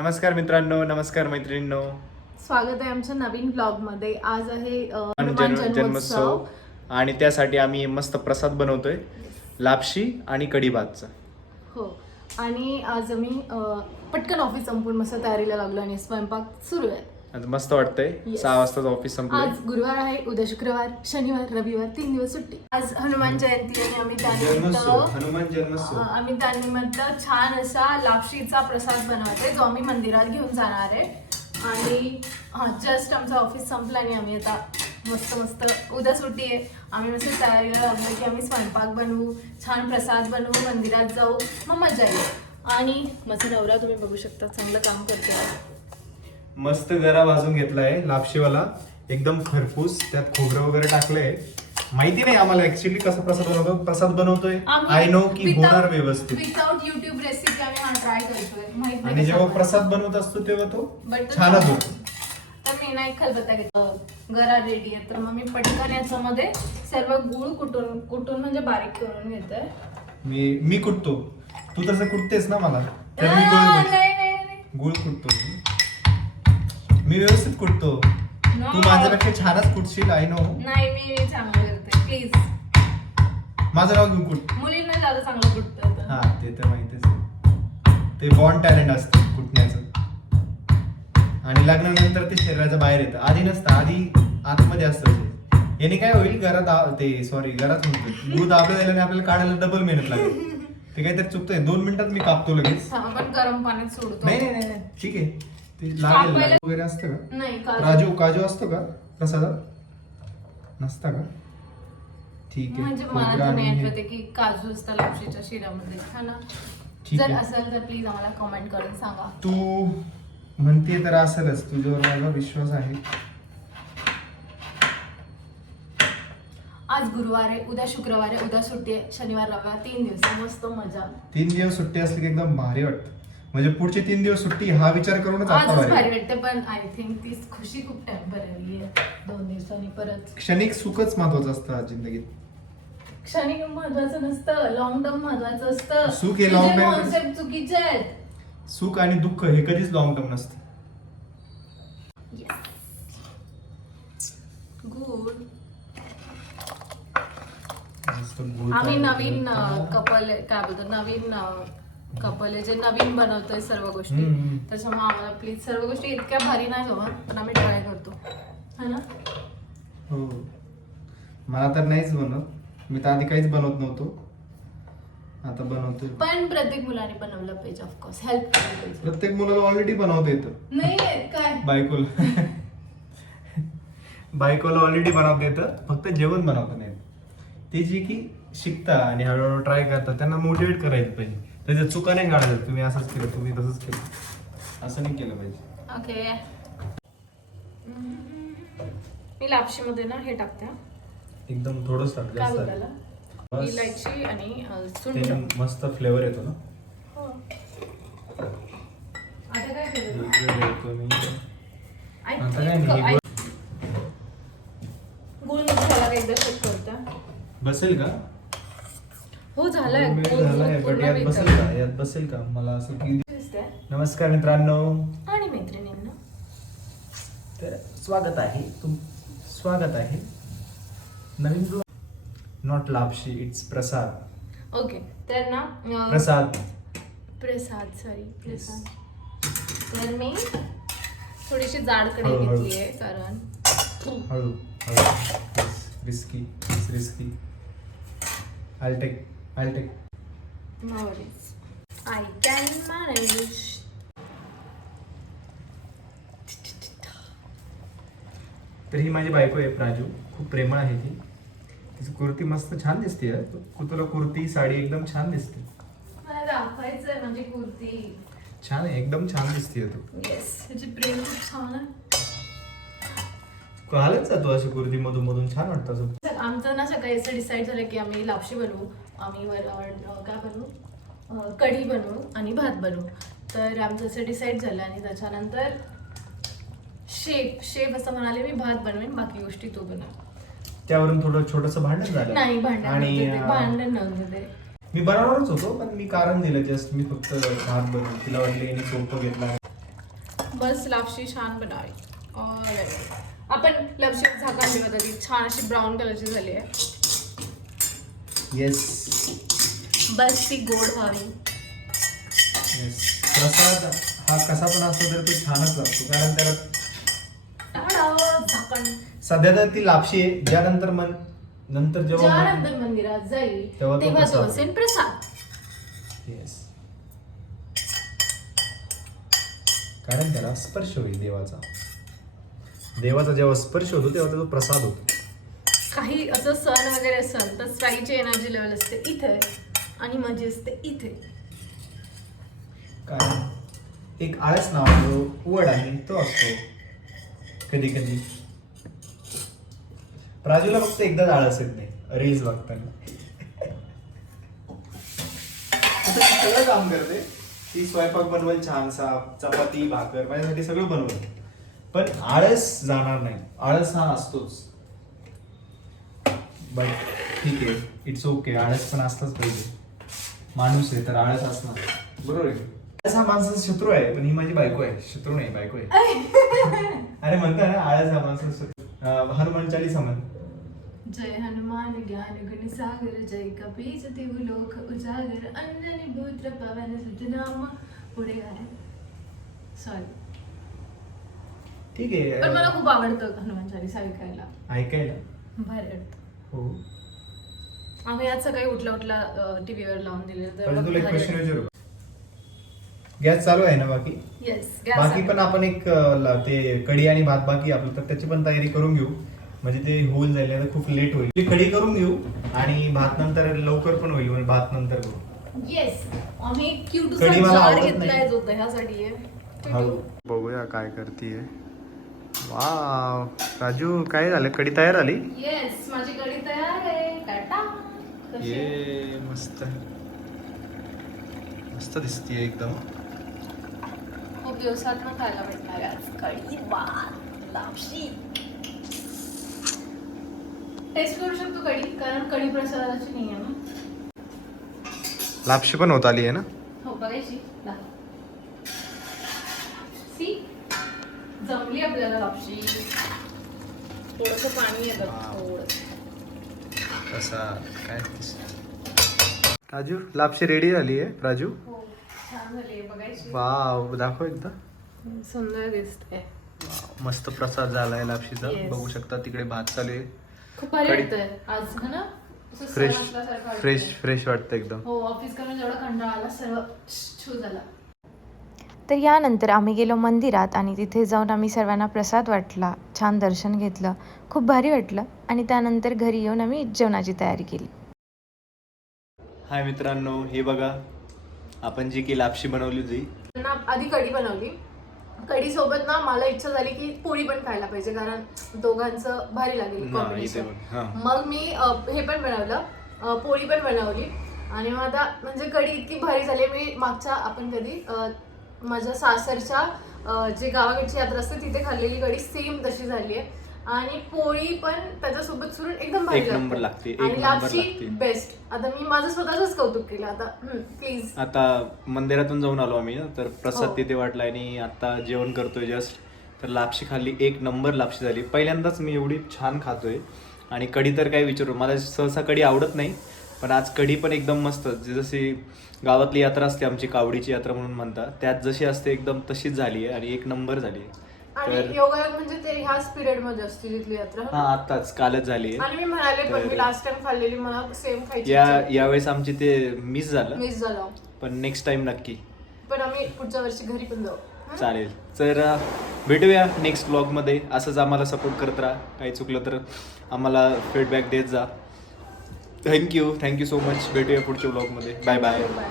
नमस्कार मित्रांनो, नमस्कार मैत्रिणींनो. स्वागत आहे आमच्या नवीन ब्लॉग मध्ये. आज आहे हनुमान जन्मोत्सव आणि त्यासाठी आम्ही मस्त प्रसाद बनवतोय, लापशी आणि कढी भातचा. हो, आणि आज आम्ही पटकन ऑफिस संपून मस्त तयारीला लागलो आणि स्वयंपाक सुरू आहे. आज मस्त वाटतंय. 6 वाजताच ऑफिस संपलंय. आज गुरुवार आहे, उद्या शुक्रवार, शनिवार, रविवार 3 दिवस सुट्टी. आज हनुमान जयंती आणि आम्ही हनुमान जन्मोत्सव आम्ही त्यानिमित्त छान असा लापशीचा प्रसाद बनवतोय, जो आम्ही मंदिरात घेऊन जाणार आहे. आणि जस्ट आमचं ऑफिस संपलं आणि आम्ही आता मस्त उद्या सुट्टी आहे. आम्ही मस्त तयारीला लागलो की आम्ही स्वयंपाक बनवू, छान प्रसाद बनवू, मंदिरात जाऊ, मग मजा येईल. आणि माझा नवरा तुम्ही बघू शकता चांगलं काम करते. मस्त गरा भाजून घेतलाय लापशीवाला, एकदम खरपूस. त्यात खोबरं वगैरे टाकलंय. माहिती नाही आम्हाला ऍक्च्युअली कसा प्रसाद बनवतोय. आय नो की होणार व्यवस्थित. विदाउट युट्यूब रेसिपी आम्ही हा ट्राय करतोय. आणि जेव्हा प्रसाद बनवत असतो तेव्हा तो छानच होतो. तर मी नाही खलबत्ता घेतला, गरा रेडी आहे. तर मग मी पटकन याच्यामध्ये सर्व गुळ कुटून म्हणजे बारीक करून घेते. मी कुटतो, तू तसं कुटतेस ना मला, तर मी गुळ कुटतो. मी व्यवस्थित कुटतो. तू माझ्यापेक्षा छानच कुटशील. I know. नाही, मी चांगलं करते. प्लीज माझं नाव घेऊन कुट. मुलींना जादा चांगलं कुटतं. हा, ते तर माहितीच आहे. ते बॉन्ड टॅलेंट असतं कुटण्याचं. आणि लग्नानंतर ते शरीराच्या बाहेर येतं. आधी नसतं, आधी आतमध्ये असतं ते. याने काय होईल, घरात म्हणतो गुळ दाबलं जाईल आणि आपल्याला काढायला डबल मेहनत लागेल. ते काहीतरी चुकतंय. 2 मिनिटात मी कापतो लगेच. आपण गरम पाण्यात सोडतो. नाही, ठीक आहे. ते लागेल वगैरे असतं का? नाही, काजू असतो का प्रसादात? नसता का? ठीक आहे. म्हणजे मला तर नाही आठवते की काजू असतात लापशीच्या शिऱ्यामध्ये, हा ना? जर असेल तर प्लीज आम्हाला कमेंट करून सांगा. तू म्हणते तर असेलच, तुझ्यावर माझा विश्वास आहे. आज गुरुवार आहे, उद्या शुक्रवार आहे, उद्या सुट्टी आहे, शनिवार रविवार 3 दिवस मस्त मजा. 3 दिवस सुट्टी असली की एकदम भारी वाटतं. म्हणजे पुढचे 3 दिवस सुट्टी हा विचार करूनच आता भारी वाटते. पण आय थिंक ती खुशी खूप टेम्पररी आहे. 2 दिवसांनी परत क्षणिक सुखच महत्वाचं असतं जिंदगीत. क्षणिक महत्वाचं नसतं, लॉंग टर्म महत्वाचं असतं. सुख हे लॉंग टर्म कॉन्सेप्ट चुकीचे आहेत. सुख आणि दुःख हे कधीच लॉंग टर्म नसतं. गुड. गुड. आम्ही नवीन कपल काय बोलतो, नवीन कपल जे नवीन बनवतोय सर्व गोष्टी, त्याच्यामुळे आम्हाला प्लीज सर्व गोष्टी इतक्या भारी नाही जमत, पण आम्ही ट्राय करतो, है ना? हो, मला तर नाहीच बनवत. मी तर आधी काहीच बनवत नव्हतो, आता बनवतोय. पण प्रत्येक मुलाने बनवलं पाहिजे, ऑफकोर्स हेल्प केलं पाहिजे. प्रत्येक मुलाला ऑलरेडी बनवता येतं. नाही काय बायकोला ऑलरेडी बनवता येतं, फक्त जेवण बनवता नाही. ते जे की शिकता आणि हळूहळू ट्राय करता, त्यांना मोटिवेट करायचं पाहिजे. त्याच्या चुका नाही काढायचं. तुम्ही असंच केलं, तुम्ही तसंच केलं, असं नाही केलं पाहिजे. ओके. मी लापशीमध्ये ना हे टाकते, एकदम थोडंच टाक, काय जास्त बोलायला, इलायची आणि त्याने सुंठ. मस्त फ्लेवर येतो ना. हो. आता काय केलं? आता काय नाही. गुळ मसाला एकदा चेक करता. बसेल का? हो, झालाय. बट यात बसेल का? यात बसेल का? मला असं की. नमस्कार मित्रांनो आणि मैत्रिणींना, तर स्वागत आहे नवीन ब्लॉग. नॉट लापशी, इट्स प्रसाद. ओके. तर ना प्रसाद. तर मी थोडीशी जाड कढई घेतली आहे, कारण हळू risky. I'll take. No worries. I can manage. तर ही माझी बायको आहे प्राजू. खूप प्रेमळ आहे ती. तिची कुर्ती मस्त छान दिसते. तुला कुर्ती साडी एकदम छान दिसते. मला दाखवायचंय माझी कुर्ती. छान आहे, एकदम छान दिसते तू. येस, त्याची प्रेम खूप छान आहे. घालत जातो अशी कुर्ती मधून छान वाटतं असं. आमचं ना सकाळी असं डिसाईड झालं की आम्ही लापशी बनवू, आम्ही काय बनवू, कढी बनवू आणि भात बनवू. तर आमचं असं डिसाईड झालं आणि त्याच्यानंतर शेफ असं म्हणाले, मी भात बनवेन, बाकी गोष्टी तो बनव. त्यावरून थोडं छोटंसं भांडण झालं. नाही, भांडण नव्हते. मी बनवणारच होतो, पण मी कारण दिलं जस्ट. मी फक्त भात बनवून तिला वाटलं सोपं घेतला. बस लापशी छान बनावी. आपण लापशी झाकण ठेवत आधी छान अशी ब्राऊन कलरची झाली आहे. येस बस ती गोड व्हावी. येस. प्रसाद हा कसा पण असतो तर तो छानच लागतो, कारण त्याला झाकण. सध्या तर ती लापशी आहे, ज्यानंतर नंतर जेव्हा ज्यानंतर मंदिरात जाईल तेव्हा तो तेव्हा तो प्रसाद. असेल प्रसाद. येस, कारण त्याला स्पर्श होईल देवाचा. देवाचा जेव्हा स्पर्श होतो तेव्हा तो प्रसाद होतो. काही असं सण वगैरे असेल तर स्वाईची एनर्जी लेवल असते इथे आणि माझी असते इथे. कारण एक आळस नावाचा जो वड आहे तो असतो कधी कधी. प्राजूला फक्त एकदाच आळस येत नाही रील्स बघताना. ती सगळं काम करते. ती स्वयंपाक बनवेल छानसा, चपाती भाकर माझ्यासाठी सगळं बनवेल, पण आळस जाणार नाही. आळस हा असतोच, बट ठीक आहे, इट्स ओके. आळस पण असलाच पाहिजे. माणूस आहे तर आळस असणार, बरोबर आहे. आळस हा माणसाचा शत्रू आहे, पण ही माझी बायको आहे. शत्रू नाही, बायको आहे. अरे म्हणता ना आळस हा माणसाचा शत्रू. हनुमान चालीसा म्हण. जय हनुमान ज्ञान गुण सागर जय कपीच तिहु लोक उजागर अंजनी पुत्र पवन सुत नाम. पुढे गाणे सॉरी, ठीक आहे. पण मला खूप आवडतं हनुमान चालीसा ऐकायला. ऐकायला भारी वाटतं. हो. आम्ही आज सकाळी उठला टीव्हीवर लावून दिले पण तुला एक क्वेश्चन विचारू. गॅस चालू आहे ना बाकी? येस. बाकी पण आपण एक ते कढी आणि भात बाकी आपलं, तर त्याची पण तयारी करून घेऊ, म्हणजे ते होऊन जाईल. आता खूप लेट होईल. ती कढी करून घेऊ आणि भात नंतर लवकर पण होईल, म्हणजे भात नंतर करू. येस. आम्ही क्यूट कढी मला जार आवडत घेतलाय नाही. जो ह्यासाठी आहे. बघूया काय करतीये. वाव राजू, काय झालं? कढी तयार झाली? येस, माझी कढी तयार आहे. टाटा. कशी आहे? ये मस्त मस्त दिसतीये एकदम. खूप दिवसात ना खायला भेटणार आज कढी भात लापशी. टेस्ट करू शकतो कढी, कारण कढी प्रसादाची नाही आहे ना. लापशी पण होत आली आहे ना? हो, बघायची. सी जमली आपल्याला लापशी. थोडंसं पाणी येतं थोडं. कसा काय राजू, लापशी रेडी झाली आहे राजू? हो, छान झाली. बघायची. वाव, दाखव एकदा. सुंदर दिसते. वाव, मस्त प्रसाद झालाय लापशीचा. Yes. बघू शकता तिकडे भात चालू आहे. खूप भारी कढी- वाटतंय आज, है ना? असं सण फ्रेश असल्यासारखं वाटतंय. फ्रेश फ्रेश वाटतं एकदम. हो, ऑफिस करून जेवढा कंटाळा आला सर्व छू झाला. तर यानंतर आम्ही गेलो मंदिरात आणि तिथे जाऊन आम्ही सर्वांना प्रसाद वाटला, छान दर्शन घेतलं, खूप भारी वाटलं. आणि त्यानंतर घरी येऊन आम्ही जेवणाची तयारी केली. हाय मित्रांनो, हे बघा आपण जी की लापशी बनवली होती. ना आधी कढी बनवली. कढी सोबत ना मला इच्छा झाली की पोळी पण खायला पाहिजे, कारण दोघांचं भारी लागेल इथे कॉम्बिनेशन. पण हां. मग मी हे पण बनवलं, पोळी पण बनवली. आणि मग आता म्हणजे कढी इतकी भारी झाली. मी मागच्या आपण कधी माझ्या सासरच्या जे गावाकडची यात्रा असते तिथे खाल्लेली कढी सेम तशी झाली आहे. आणि पोळी पण त्याच्यासोबत सुरून एकदम भारी एक नंबर लागते, एक आणि नंबर लापशी लागते. बेस्ट. आता मी माझं स्वतःच कौतुक केलं. आता प्लीज. आता मंदिरातून जाऊन आलो आम्ही ना, तर प्रसाद हो. तिथे वाटला आणि आता जेवण करतोय जस्ट. तर लापशी खाल्ली, एक नंबर लापशी झाली. पहिल्यांदाच मी एवढी छान खातोय. आणि कढी तर काय विचारू, मला सहसा कढी आवडत नाही, पण आज कढी पण एकदम मस्त. जशी गावातली यात्रा असते आमची, कावडीची यात्रा म्हणून म्हणतात, त्यात जशी असते एकदम तशीच झाली आहे आणि एक नंबर झाली आहे. आणि योगा म्हणजे ते ह्याच पिरियड मध्ये असते तिथली यात्रा. हा, आताच कालच झाली आहे. आणि मी म्हणाले पण मी लास्ट टाइम खाल्लेली, मला सेम खायची यावेळेस आमची ते मिस झालं, मिस झालं. पण नेक्स्ट टाइम नक्की. पण आम्ही पुढच्या वर्षी घरी पण जाऊ. चालेल. तर भेटूया नेक्स्ट ब्लॉगमध्ये. असंच आम्हाला सपोर्ट करत राहा. काही चुकलं तर आम्हाला फीडबॅक देत जा. Thank you so much. भेटूया पुढच्या ब्लॉगमध्ये. Bye bye. बाय.